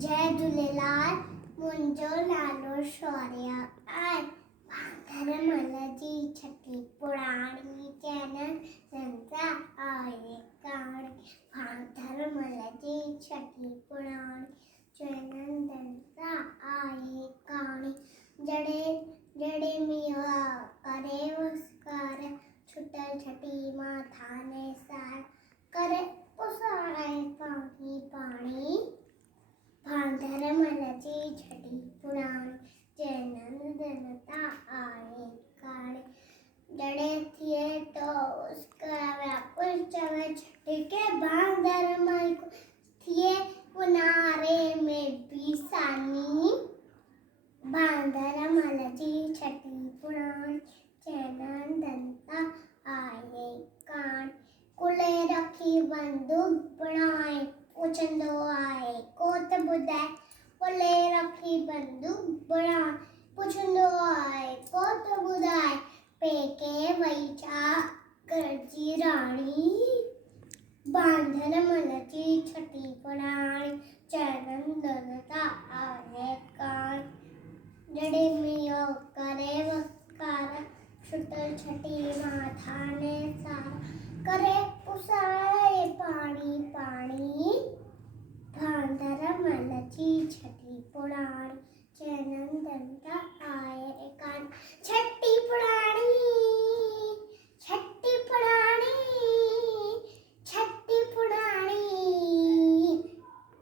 जय झूलेलाल। मुंहिंजो नालो शौर्य आहे। भांगरमल जी छठी पुराणी चैनल संसा आहे कहाणी। भांगरमल जी छठी पुराणी चैनल संसा आहे कहाणी। जड़े मिया करे उसकार छुटल छठी माथा ने सार करे उसाए पानी पानी। भांगरमल जी छठी पुराणी चैनल जनता आए काड़े। जड़े थिए तो उसका व्याकुल चवे छठी के भांगरमल को थिए उनारे में बीसानी। भांगरमल जी छठी पुराणी चैनल जनता आए काड़े। कुले रखी बंदूक बनाए पुछंदो आहे कोत ॿुधाए। कुले रखी बंदूक बनाए पुछंदो आहे कोत ॿुधाए। पेके वई छा गरजी राणी। भांगरमल जी छठी पुराणी चैनल जनता आहे काणी। जड़े मियो करे वकार छुटल छठी माथा ने सार करे उसाए पानी पानी। भांगरमल जी छठी पुराणी